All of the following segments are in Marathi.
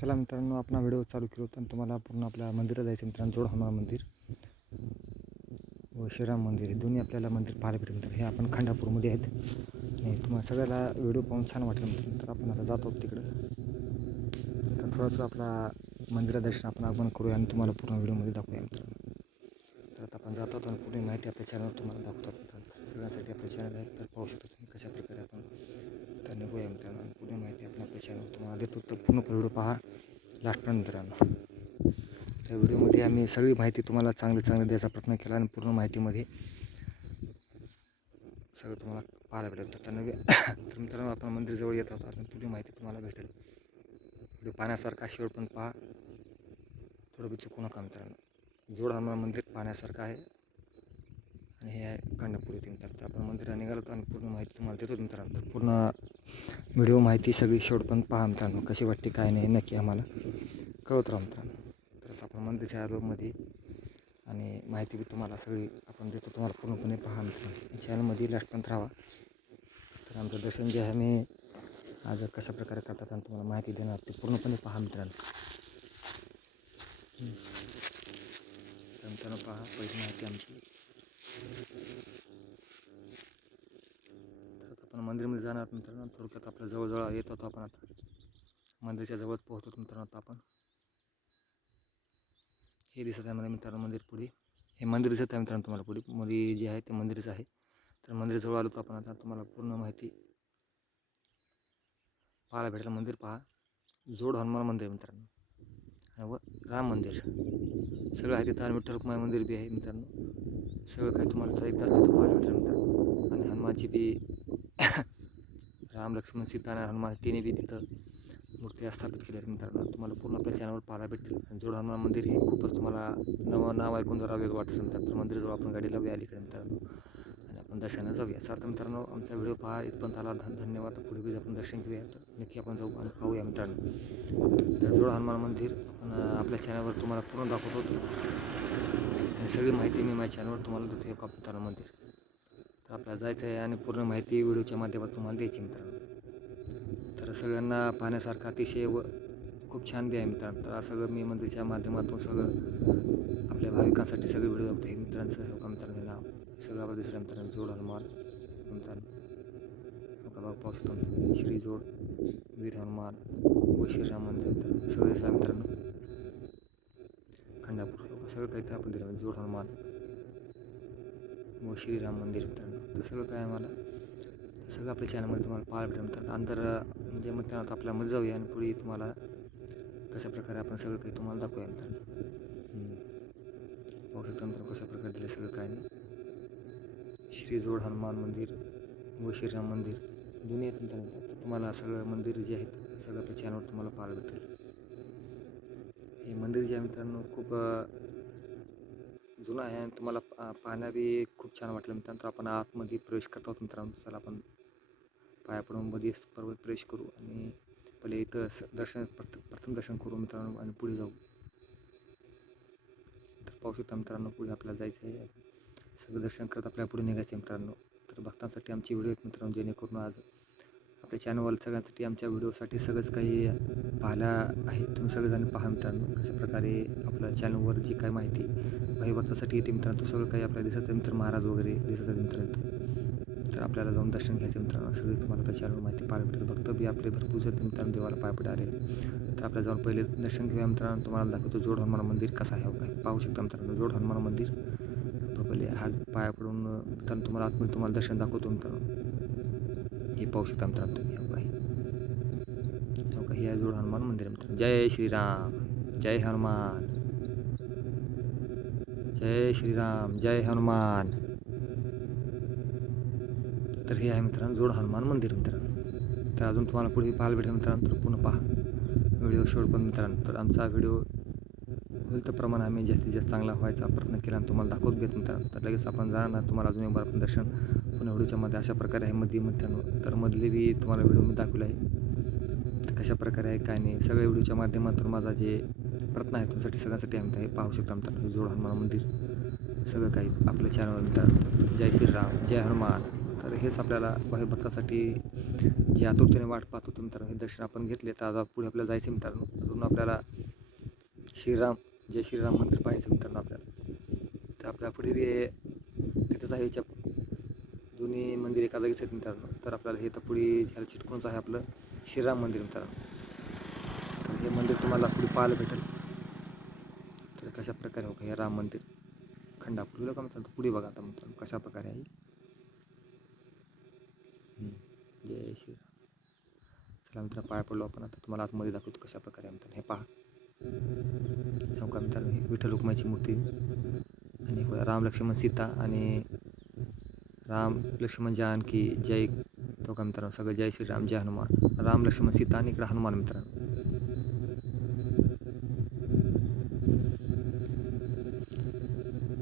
चला मित्रांनो, आपण व्हिडिओ चालू केला होता आणि तुम्हाला पूर्ण आपल्या मंदिरात जायचं मित्रांनो. जोड हनुमान मंदिर व श्रीराम मंदिर हे दोन्ही आपल्याला मंदिर पाहायला भेटत मित्रांनो. हे आपण खंडापूरमध्ये आहेत आणि तुम्हाला सगळ्याला व्हिडिओ पाहून छान वाटलं मित्रांनो. तर आपण आता जातो तिकडं. तर थोडंसं आपला मंदिरात दर्शन आपण आगमन करूया आणि तुम्हाला पूर्ण व्हिडिओमध्ये दाखवूया मित्रांनो. तर आता आपण जातो आणि पूर्ण माहिती आपल्या चॅनलवर तुम्हाला दाखवतात मित्रांनो. सगळ्यांसाठी आपलं चॅनल आहे, तर पाहू शकतो तुम्ही कशा प्रकारे आपण तर निघूया मित्रांनो. आणि पूर्ण माहिती आपण आपल्या चॅनलवर तुम्हाला देतो, तर पूर्ण व्हिडिओ पहा लास्टपर्यंत मित्रांनो. त्या व्हिडिओमध्ये आम्ही सगळी माहिती तुम्हाला चांगले द्यायचा प्रयत्न केला आणि पूर्ण माहितीमध्ये सगळं तुम्हाला पाहायला भेटेल. तर नव्हे तर मित्रांनो, आपण मंदिराजवळ येत आहोत आणि पूर्ण माहिती तुम्हाला भेटेल. व्हिडिओ पाहण्यासारखा शेवट पण पहा, थोडं बी चुकू नका मित्रांनो. जोड हनुमान मंदिर पाहण्यासारखं आहे आणि हे आहे खंडापूर येथे मित्रांनो. तर आपण मंदिरात निघालो आणि पूर्ण माहिती तुम्हाला देतो मित्रांनो. तर पूर्ण व्हिडिओ माहिती सगळी शेवट पण पहा मित्रांनो. कशी वाटते काय नाही नक्की आम्हाला कळवत राहा मित्रांनो. तर आपण मंदिराच्या आलोमध्ये आणि माहिती बी तुम्हाला सगळी आपण देतो, तुम्हाला पूर्णपणे पहा मित्रांनो. चॅनलमध्ये लास्टपर्यंत राहा. तर आमचं दर्शन जे आहे मी आज कशा प्रकारे करतात आणि तुम्हाला माहिती देणार ते पूर्णपणे पहा मित्रांनो. तर मित्रांनो पहा पहिली माहिती आमची. तर आपण मंदिरामध्ये जाणार मित्रांनो. थोडक्यात आपल्या जवळजवळ येत होतो आपण, आता मंदिराच्या जवळच पोहोचतो मित्रांनो. आता आपण हे दिसत आहे मला मित्रांनो मंदिर पुढे, हे मंदिर दिसत आहे मित्रांनो तुम्हाला पुढे. मध्ये जे आहे ते मंदिरच आहे. तर मंदिराजवळ आलो तर आपण आता तुम्हाला पूर्ण माहिती पाहायला भेटेल. मंदिर पहा, जोड हनुमान मंदिर मित्रांनो व राम मंदिर सगळं आहे तिथं. आणि विठ्ठल रखुमाई मंदिर बी आहे मित्रांनो. सगळं काही तुम्हाला एकदा तिथं पाहायला भेटेल मित्रांनो. आणि हनुमानची बी राम लक्ष्मण सीता आणि हनुमान तिने बी तिथं मूर्ती स्थापित केल्या आहेत मित्रांनो. तुम्हाला पूर्ण आपल्या चॅनलवर पाहायला भेटतील. आणि जोड हनुमान मंदिर हे खूपच तुम्हाला नाव ऐकून जरा वेगळं वाटत असेल मित्रांनो. तर मंदिराजवळ आपण गाडी लावूया अलीकडे मित्रांनो आणि आपण दर्शनाला जाऊया. चालतं मित्रांनो, आमचा व्हिडिओ पहा इथपर्यंत आला धन्यवाद. पुढे बी आपण दर्शन घेऊया, तर नक्की आपण जाऊ आणि पाहूया मित्रांनो. तर जोड हनुमान मंदिर आपण आपल्या चॅनलवर तुम्हाला पूर्ण दाखवतो आणि सगळी माहिती मी माझ्या चॅनलवर तुम्हाला देतो. हे मित्रांनो मंदिर, तर आपल्याला जायचं आहे आणि पूर्ण माहिती व्हिडिओच्या माध्यमातून तुम्हाला द्यायची मित्रांनो. तर सगळ्यांना पाहण्यासारखं अतिशय व खूप छान बी आहे मित्रांनो. तर सगळं मी मंदिरच्या माध्यमातून सगळं आपल्या भाविकांसाठी सगळे व्हिडिओ दाखवतो. हे मित्रांचं हो का मित्रांनो नाव सगळं आपलं दिसतं मित्रांनो. जोड हनुमान मित्रांनो हो का, बघा पाहू शकतो श्री जोड वीर हनुमान व श्रीराम मंदिर मित्रांनो. सगळे दिसतं मित्रांनो. खंडापूर हो का, सगळं काही ते आपण दिलं. जोड हनुमान व श्रीराम मंदिर मित्रांनो. तर सगळं काय आम्हाला सगळं आपल्या चॅनलमध्ये तुम्हाला पाहायला भेटेल मित्रांनो. अंतर म्हणजे मित्रांनो आपल्यामध्ये जाऊया आणि पुढे तुम्हाला कशा प्रकारे आपण सगळं काही तुम्हाला दाखवूया मित्रांनो. पाहू शकतो मित्रांनो कशा प्रकारे दिले सगळं काय नाही. श्री जोड हनुमान मंदिर व श्रीराम मंदिर दोन्ही आहेत मित्रांनो. तुम्हाला सगळं मंदिर जे आहेत सगळं आपल्या चॅनलवर तुम्हाला पाहायला भेटेल. हे मंदिर जे आहे मित्रांनो खूप जुनं आहे आणि तुम्हाला पाहण्या बी खूप छान वाटलं मित्रांनो. तर आपण आतमध्ये प्रवेश करतो मित्रांनो. चला आपण पाया पडून मध्ये प्रवेश करू आणि पहिले इथं दर्शन प्रथम दर्शन करू मित्रांनो आणि पुढे जाऊ. तर पाहू शकता मित्रांनो पुढे आपल्याला जायचं आहे. सगळं दर्शन करत आपल्या पुढे निघायचं आहे मित्रांनो. तर भक्तांसाठी आमची व्हिडिओ आहेत मित्रांनो, जेणेकरून आज आपल्या चॅनलवर सगळ्यांसाठी आमच्या व्हिडिओसाठी सगळंच काही पाहायला आहे. तुम्ही सगळेजण पहा मित्रांनो कशा प्रकारे आपल्या चॅनलवर जी काय माहिती भाई भक्तासाठी येते मित्रांनो. सगळं काही आपल्याला दिसत आहे मित्र, महाराज वगैरे दिसत आहेत मित्रांनो. तर आपल्याला जाऊन दर्शन घ्यायचं मित्रांनो. सगळी तुम्हाला आपल्या चॅनलवर माहिती पाहायला भेटेल. भक्त बी आपले भरपूर जाते मित्रांनो देवाला पाय पडायला. तर आपल्याला जाऊन पहिले दर्शन घेऊया मित्रांनो. तुम्हाला दाखवतो जोड हनुमान मंदिर कसं आहे काय पाहू शकता मित्रांनो. जोड हनुमान मंदिर पहिले हात पाया पडून मित्रांनो तुम्हाला आतमध्ये तुम्हाला दर्शन दाखवतो मित्रांनो. हे पाहू शकता मित्रांनो तुम्ही हो का, हे आहे जोड हनुमान मंदिर मित्रांनो. जय श्रीराम, जय हनुमान, जय श्रीराम, जय हनुमान. तर हे आहे मित्रांनो जोड हनुमान मंदिर मित्रांनो. तर अजून तुम्हाला पुढे पाहायला भेटेल मित्रांनो. तर पुन्हा पहा व्हिडिओ शेवट पण मित्रांनो. तर आमचा व्हिडिओ होईल तर प्रमाणे आम्ही जास्तीत जास्त चांगला व्हायचा प्रयत्न केला आणि तुम्हाला दाखवत घेत मित्रांनो. तर लगेच आपण जाणार तुम्हाला अजून एक बार आपण दर्शन पुन्हा व्हिडिओच्या मध्ये अशा प्रकारे आहे मध्ये मित्रांनो. तर मधले बी तुम्हाला व्हिडिओ मी दाखवला आहे तर कशा प्रकारे आहे काय नाही सगळ्या व्हिडिओच्या माध्यमातून माझा जे प्रयत्न आहे तुमच्यासाठी सगळ्यांसाठी आहे. हे पाहू शकता मित्रांनो जोड हनुमान मंदिर सगळं काही आपल्या चॅनलवर मित्रांनो. जय श्रीराम, जय हनुमान. तर हेच आपल्याला भावी भक्तासाठी जे आतुरतेने वाट पाहत होतो मित्रांनो, हे दर्शन आपण घेतले. तर आता पुढे आपल्याला जायचं मित्रांनो. अजून आपल्याला श्रीराम जय श्रीराम मंदिर पाहायचं मित्रांनो आपल्याला. तर आपल्या पुढे तिथंच आहे, याच्या दोन्ही मंदिर एका जागीच आहेत मित्रांनो. तर आपल्याला हे तर पुढे ह्याला चिटकूनच आहे आपलं श्रीराम मंदिर मित्रांनो. तर हे मंदिर तुम्हाला पुढे पाहायला भेटेल. तर कशा प्रकारे हो का हे राम मंदिर खंडापूर का मित्रांनो, पुढे बघा आता मित्रांनो कशा प्रकारे आहे. जय श्रीराम. चला मित्रांनो, पाया पडलो आपण. आता तुम्हाला आतमध्ये दाखवतो कशा प्रकारे आहे मित्रांनो. हे पहा हो का मित्रांनो, ही विठ्ठल रुक्माईची मूर्ती आणि राम लक्ष्मण सीता आणि राम लक्ष्मण जानकी जय तो का मित्रांनो, सगळं जय श्रीराम जय हनुमान. राम लक्ष्मण सीता आणि इकडं हनुमान मित्रांनो.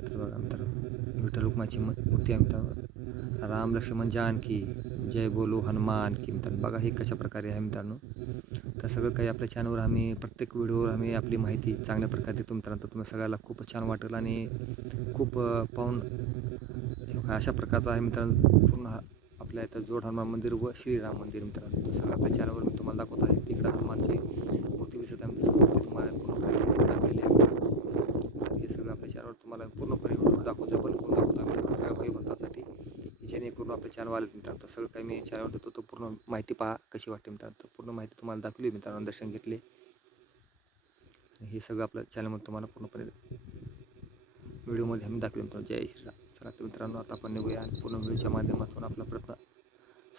तर बघा मित्रांनो, विठ्ठल रुक्माईची मूर्ती आहे मित्रांनो. राम लक्ष्मण जानकी जय बोलो हनुमान की मित्रांनो. बघा हे कशा प्रकारे आहे मित्रांनो. तर सगळं काही आपल्या चॅनलवर आम्ही प्रत्येक व्हिडिओवर आम्ही आपली माहिती चांगल्या प्रकारे देतो मित्रांनो. तर तुम्हाला सगळ्याला खूपच छान वाटेल आणि खूप पाहून अशा प्रकारचं आहे मित्रांनो. पूर्ण आपल्या इथं जोड हनुमान मंदिर व श्रीराम मंदिर मित्रांनो. तर सगळं आपल्या चॅनलवर मी तुम्हाला दाखवत आहे. तिकडं हनुमानची मूर्ती दिसत आहे मित्रांनो, तुम्हाला पूर्णपणे दाखवलेली आहे. हे सगळं आपल्या चॅनलवर तुम्हाला पूर्णपणे दाखवतो, पण पूर्ण दाखवतो मित्रांनो सगळ्या भाई भक्तांसाठी. जेणेकरून आपल्या चॅनल आले मित्रांनो. तर सगळं काही मी चॅनलवर देतो, तो पूर्ण माहिती पहा कशी वाटते मित्रांनो. तर पूर्ण माहिती तुम्हाला दाखवली मित्रांनो, दर्शन घेतले. हे सगळं आपल्या चॅनलमध्ये तुम्हाला पूर्णपणे व्हिडिओमध्ये आम्ही दाखवले मित्रांनो. जय श्रीराम. चला तर मित्रांनो, आता आपण निघूया आणि पूर्ण व्हिडिओच्या माध्यमातून आपला प्रयत्न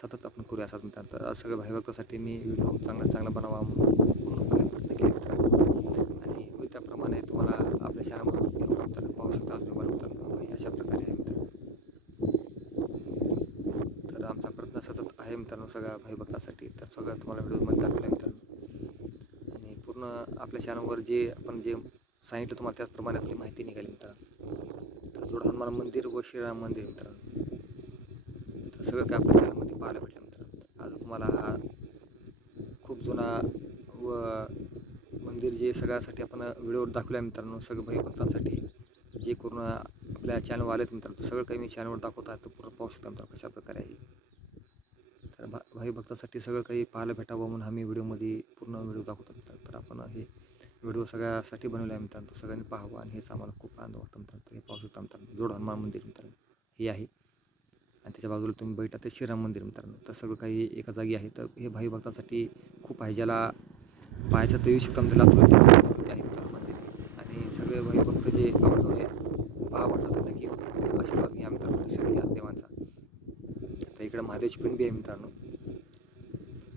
सतत आपण करूया असाच मित्रांनो. तर सगळं भाईभक्तासाठी मी व्हिडिओ चांगला बनवा म्हणून पूर्णपणे प्रयत्न केले मित्रांनो. आणि होईल त्याप्रमाणे तुम्हाला आपल्या चॅनलवर मित्रांनो पाहू शकता मित्रांनो. अशा प्रकारे आहे मित्रांनो. तर आमचा प्रयत्न सतत आहे मित्रांनो सगळ्या भाईभक्तासाठी. तर सगळं तुम्हाला व्हिडिओमध्ये दाखवलं आहे मित्रांनो. आणि पूर्ण आपल्या चॅनलवर जे आपण जे सांगितलं तुम्हाला त्याचप्रमाणे आपली माहिती निघाली मित्रांनो. तर जोड हनुमान मंदिर व श्रीराम मंदिर मित्रांनो. तर सगळं काय आपल्या चॅनलमध्ये पाहायला भेटलं मित्रांनो. आज तुम्हाला हा खूप जुना व मंदिर जे सगळ्यासाठी आपण व्हिडिओ दाखवल्या मित्रांनो, सगळं भाईभक्तांसाठी जे करून आपल्या चॅनलवर आलेत मित्रांनो. सगळं काही मी चॅनलवर दाखवत आहे. तर पूर्ण पाहू शकता मित्रांनो कशा प्रकारे आहे. तर भाईभक्तासाठी सगळं काही पाहायला भेटावं म्हणून आम्ही व्हिडिओमध्ये पूर्ण व्हिडिओ दाखवतो मित्रांनो. तर आपण हे व्हिडिओ सगळ्यासाठी बनवले आहे मित्रांनो. सगळ्यांनी पाहावं आणि हेच आम्हाला खूप आनंद वाटतो मित्रांनो. हे पाहू शकता मित्रांनो, जोड हनुमान मंदिर मित्रांनो हे आहे. आणि त्याच्या बाजूला तुम्ही बघितला ते श्रीराम मंदिर मित्रांनो. तर सगळं काही एका जागी आहे. तर हे भाईभक्तांसाठी खूप आहे. ज्याला पाहायचं तर येऊ शकता लातूर आहे मित्रांनो मंदिर. आणि सगळे भाईभक्त जे आवडतात तर नक्की आशीर्वाद घ्या मित्रांनो, दर्शन घ्या देवांचा. तर इकडं महादेवची पिंडी आहे मित्रांनो.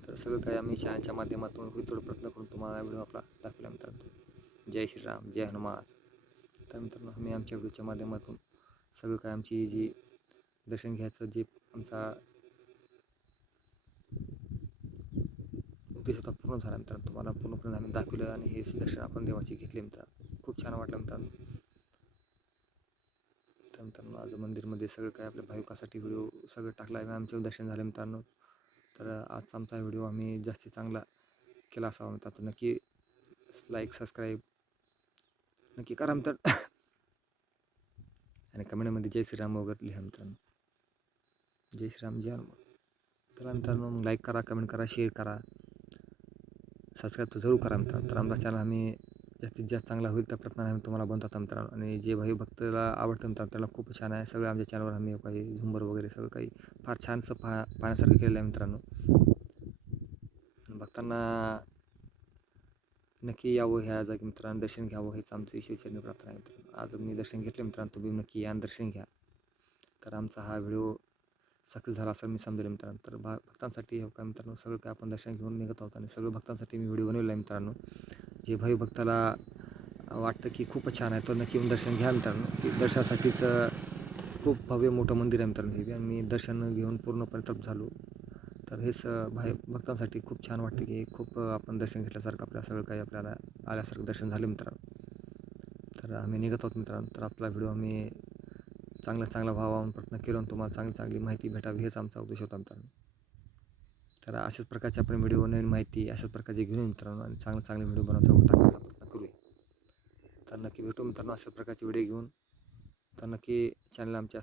तर सगळं काही आम्ही चॅनलच्या माध्यमातून होईल थोडं प्रयत्न करून तुम्हाला व्हिडिओ आपला दाखवला मित्रांनो. जय श्रीराम जय हनुमान. तर मित्रांनो, आम्ही आमच्या व्हिडिओच्या माध्यमातून सगळं काय आमची जी दर्शन घ्यायचं जे आमचा उद्देश होता पूर्ण झाला मित्रांनो. तुम्हाला पूर्णपणे आम्ही दाखवलं आणि हे दर्शन आपण देवाचे घेतले मित्रांनो. खूप छान वाटलं मित्रांनो. तर मित्रांनो, आज मंदिरमध्ये सगळं काय आपल्या भाविकासाठी व्हिडिओ सगळं टाकला आहे. आमचे दर्शन झाले मित्रांनो. तर आजचा आमचा व्हिडिओ आम्ही जास्तीत चांगला केला असावा मित्रांनो. नक्की लाईक सबस्क्राईब नक्की करा मित्रांनो. आणि कमेंटमध्ये जय श्रीराम वगैरे लिहा मित्रांनो. जय श्रीराम जय हनुमान. तर मित्रांनो, लाईक करा, कमेंट करा, शेअर करा, सबस्क्राईब तर जरूर करा मित्रांनो. तर आमचा चॅनल आम्ही जास्तीत जास्त चांगला होईल त्या प्रयत्नाने आम्ही तुम्हाला बनवतात मित्रांनो. आणि जे भाई भक्ताला आवडतं मित्रांनो त्याला खूप छान आहे. सगळं आमच्या चॅनलवर आम्ही काही झुंबर वगैरे सगळं काही फार छानसं पाहण्यासारखं केलेलं आहे मित्रांनो. भक्तांना नक्की यावं ह्या जागी मित्रांनो, दर्शन घ्यावं हेच आमचं ईश्वरचरणी प्रार्थना आहे मित्रांनो. आज मी दर्शन घेतले मित्रांनो, तुम्ही नक्की या दर्शन घ्या. तर आमचा हा व्हिडिओ सक्सेस झाला असं मी समजेल मित्रांनो. तर भक्तांसाठी हो का मित्रांनो, सगळं काय आपण दर्शन घेऊन निघत आहोत आणि सगळं भक्तांसाठी मी व्हिडिओ बनवलेला आहे मित्रांनो. जे भाई भक्ताला वाटतं की खूपच छान आहे तर नक्की येऊन दर्शन घ्या मित्रांनो. की दर्शनासाठीच खूप भव्य मोठं मंदिर आहे मित्रांनो हे. आणि मी दर्शन घेऊन पूर्णपणे तृप्त झालो. तर हेच भक्तांसाठी खूप छान वाटतं की खूप आपण दर्शन घेतल्यासारखं आपल्या सगळं काही आपल्याला आल्यासारखं दर्शन झालं मित्रांनो. तर आम्ही निघत आहोत मित्रांनो. तर आपला व्हिडिओ आम्ही चांगला व्हावा म्हणून प्रयत्न केलो आणि तुम्हाला चांगली माहिती भेटावी हेच आमचा उद्देश होता मित्रांनो. तर अशाच प्रकारचे आपण व्हिडिओ नवीन माहिती अशाच प्रकारचे घेऊन मित्रांनो आणि चांगले व्हिडिओ बनवण्याचा प्रयत्न करूया. तर नक्की भेटू मित्रांनो अशा प्रकारचे व्हिडिओ घेऊन. तर नक्की चॅनल आमच्या